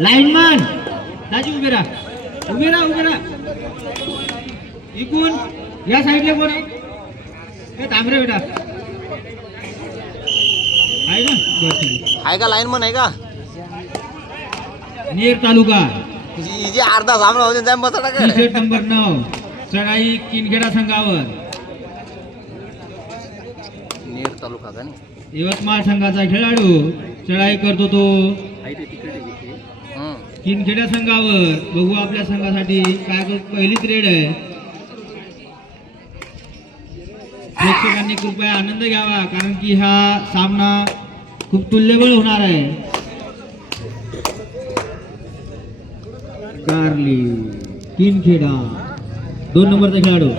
Lineman दाजी उभे राहा उभे राहा उभे राहा. इकून या साईडला कोण आहे हे थांब रे बेटा आहे ना बस ठीक आहे. आहे का लाईन मन आहे का नेर तालुका जी अर्धा सामना होते जाम बसा टी शर्ट नंबर 9 चढाई किनखेडा संघावर नेर तालुका का नाही यवतमाळ संघाचा खेळाडू चढाई करतो तो किनखेडा संघावर. बघू आपल्या संघासाठी काय पहिलीच रेड आहे. प्रेक्षकांनी कृपया आनंद घ्यावा कारण की हा सामना खूप तुल्यबळ होणार आहे. कारली किनखेडा 2 नंबरचा खेळाडू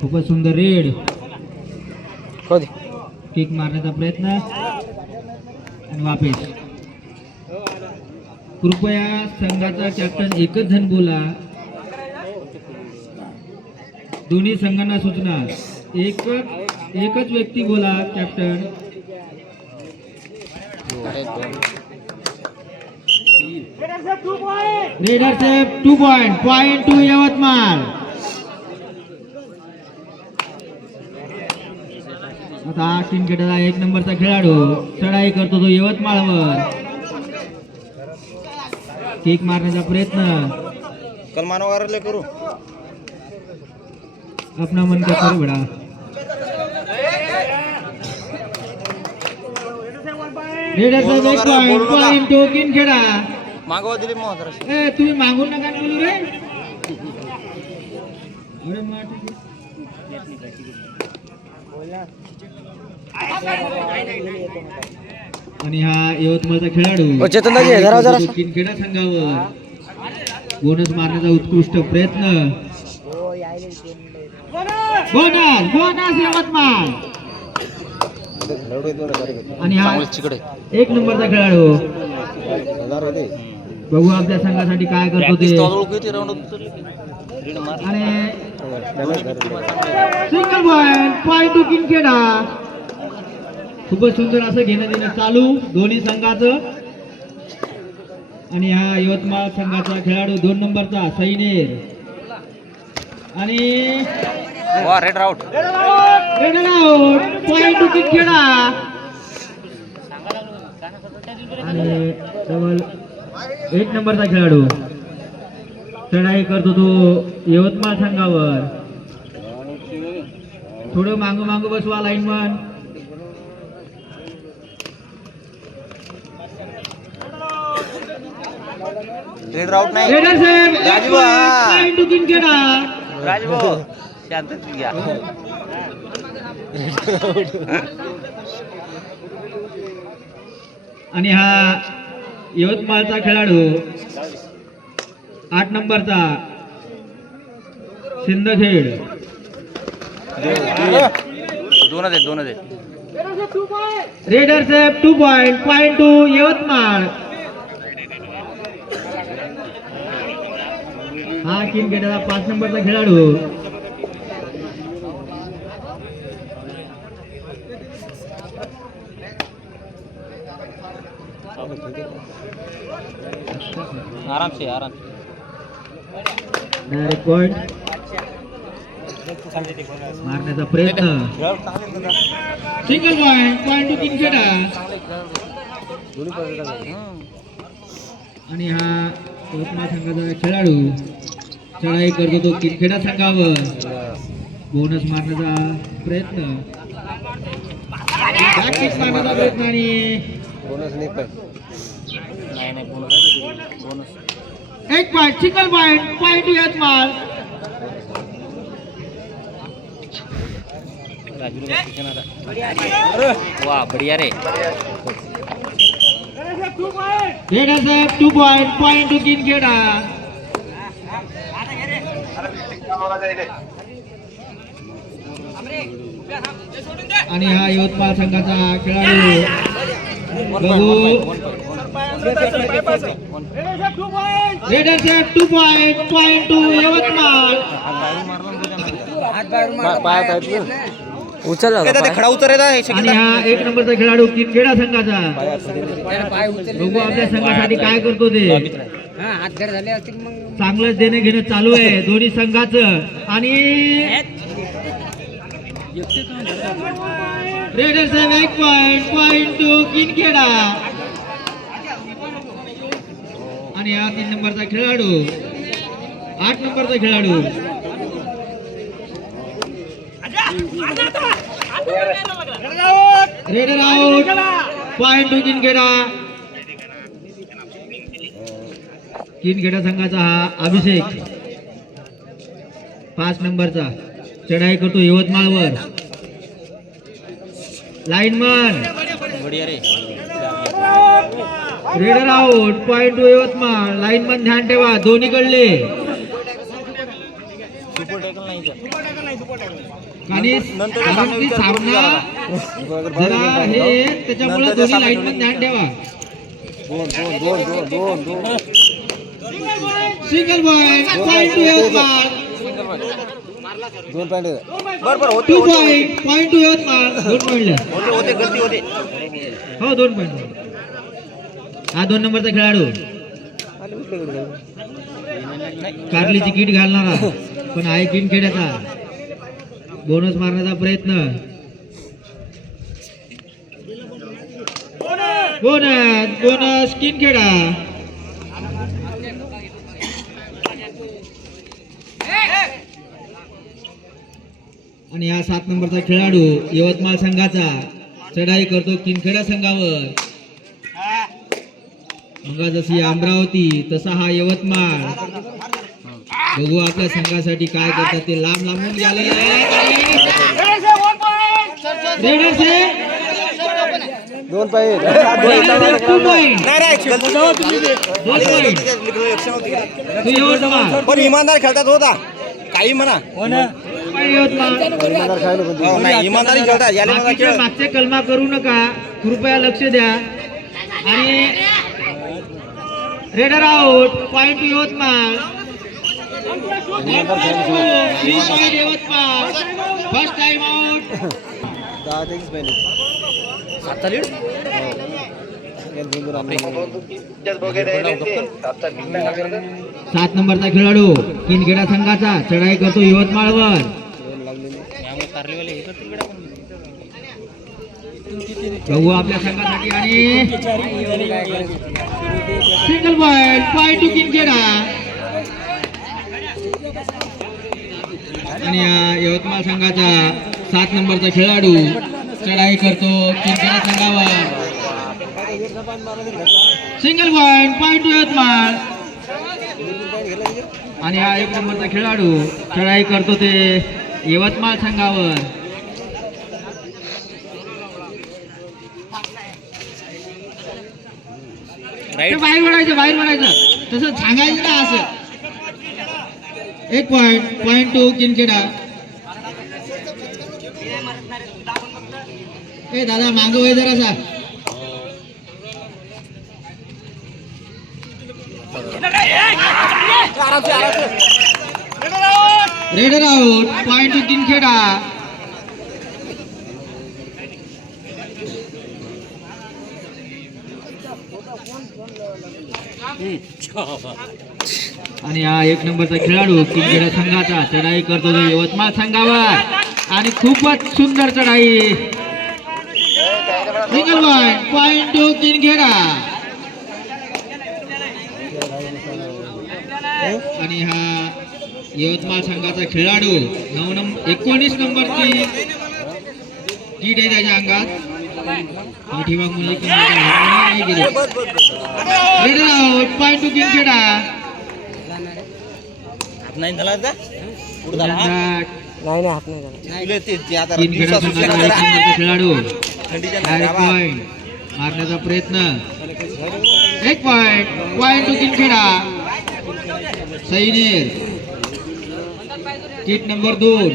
खूपच सुंदर रेड किक मारण्याचा प्रयत्न आणि वापेस. कृपया संघाचा कॅप्टन एकच जण बोला. दोन्ही संघांना सूचना एकच व्यक्ती बोला captain. Raider safe 2 point to Yavatmal. आता किनखेडाचा 1 नंबरचा खेळाडू चढाई करतो तो यवतमाळवर. किक मारण्याचा प्रयत्न कलमान वगैरे करू अपना मन का करू बडा. Raider safe 1 point to Kinkheda. मागवा दिली मग जरा ए तुम्ही मागून नका बोलू रे. अरे आणि हा यवतमाळचा खेळाडू किनखेडा संघावर बोनस मारण्याचा उत्कृष्ट प्रयत्न. Bonus bonus Yavatmal. आणि हा 1 नंबरचा खेळाडू बघू आपल्या संघासाठी काय करतो ते. आणि सिंगल पॉइंट टू किनखेडा. खूपच सुंदर असं घेणं देणं चालू दोन्ही संघाचं. आणि हा यवतमाळ संघाचा खेळाडू 2 नंबरचा सैनेर. आणि red out point to Kinkheda. आणि डबल 1 नंबरचा खेळाडू चढाई करतो तो यवतमाळ संघावर. थोडं मागू मागू बसवा लाईनमन. रेड आउट नाही raider Saheb Raju point to किनखेडा. Raju शांत घ्या. आणि हा यवतमाळचा खेळाडू 8 नंबरचा सिंदखेड. दोनच आहेत raider Saheb 2 point to Yavatmal. हा किनखेडाचा 5 नंबरचा खेळाडू आराम से डायरेक्ट पॉइंट मारण्याचा प्रयत्न. Single point to Kinkheda. आणि हा यवतमाळ संघाचा खेळाडू चढाई करतो तो किनखेडा संघावर. बोनस मारण्याचा प्रयत्न मारण्याचा प्रयत्न. आणि बोनस नाही bonus 1 point single point to Yavatmal. वाह बढ़िया रे. Raider Saheb 2 point to Kinkheda. आणि हा यवतमाळ संघाचा खेळाडू बघू raider Saheb 2 point to Yavatmal. उचलला ए, दादा, खडा उतर रे दा, हे आणि शकील हा 1 नंबरचा खेळाडू किनखेडा संघाचा बघू आपल्या संघासाठी काय करतो ते चांगलंच देणं घेणं चालू आहे दोन्ही संघाचं. आणि रेडर्स 1 पॉइंट टू किनखेडा. आणि हा 3 नंबरचा खेळाडू 8 नंबरचा खेळाडू रेडर आउट पॉइंट टू किनखेडा. किनखेडा संघाचा हा अभिषेक 5 नंबरचा चढाई करतो यवतमाळवर. लाईनमन बढिया रे. Raider out point to Yavatmal. Lineman ध्यान ठेवा दोन्हीकडले. आणि कारण की सामना जरा हे त्याच्यामुळे दोन्ही लाईनमन ध्यान ठेवा. Single point point to Yavatmal. 2 point to Yavatmal. 2 point होते गलती होते. हो 2 पॉइंट. हा 2 नंबरचा खेळाडू कारलीची किट घालणारा पण आहे किनखेड्याचा. बोनस मारण्याचा प्रयत्न. बोनस किनखेडा. आणि हा 7 नंबरचा खेळाडू यवतमाळ संघाचा चढाई करतो किनखेडा संघावर. मग जशी अमरावती तसा हा यवतमाळ. बघू आपल्या संघासाठी काय करतात ते. लांब लांबून गेलेले रेडर्स 2 पॉईंट. 2 पॉइंट. नाही रे, गलती होती. 2 पॉइंट Action होती. तू यवतमाळ. पण इमानदार खेळतात होता काही म्हणा. यवतमाळ हो, नाही इमानदारी खेळतात. याला मला बाकीचे खेळ मागचे कलमा करू नका कृपया लक्ष द्या. आणि raider out point Yavatmal. 3 point Yavatmal. First time out. 7 नंबरचा खेळाडू किनखेडा संघाचा चढाई करतो यवतमाळवर. बघू आपल्या संघासाठी. आणि सिंगल पॉइंट टू किनखेडा. आणि यवतमाळ संघाचा 7 नंबरचा खेळाडू चढाई करतो किनखेडा संघावर. Single point to Yavatmal. आणि हा 1 नंबरचा खेळाडू चढाई करतो ते यवतमाळ संघावर. बाहेर पडायचं तसं सांगायचं ना असं. 1 पॉइंट टू किनखेडा. ए दादा मागं वय जरासा. Raider out point to Kinkheda. आणि हा 1 नंबरचा खेळाडू किनखेडा संघाचा चढाई करतो तो यवतमाळ संघावर. आणि खूपच सुंदर चढाई. Single point to Kinkheda. आणि हा यवतमाळ संघाचा खेळाडू 19 नंबरची किट आहे त्याच्या अंगात. पाठीमाग मुली रेडर आउट पॉइंट टू किनखेडा. नाही झाला का? पुढे झाला. किनखेडा संघाचा 1 नंबरचा खेळाडू डायरेक्ट पॉइंट मारण्याचा प्रयत्न. 1 पॉइंट टू किनखेडा. सैनिक किट नंबर 2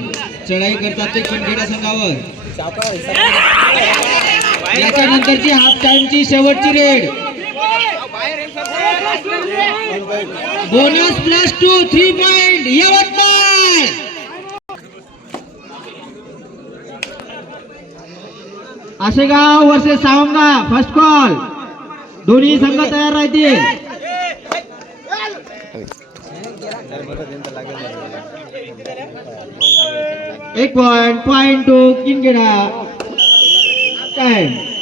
चढाई करतात ते किनखेडा संघावर. याच्यानंतरची हाफ टाइमची शेवटची raid. Bonus +2 3 point Yavatmal. Ashegaon versus Sawanga first call. दोन्ही संघ तयार राहतील. एक पॉइंट टू किनगेडा टाइम.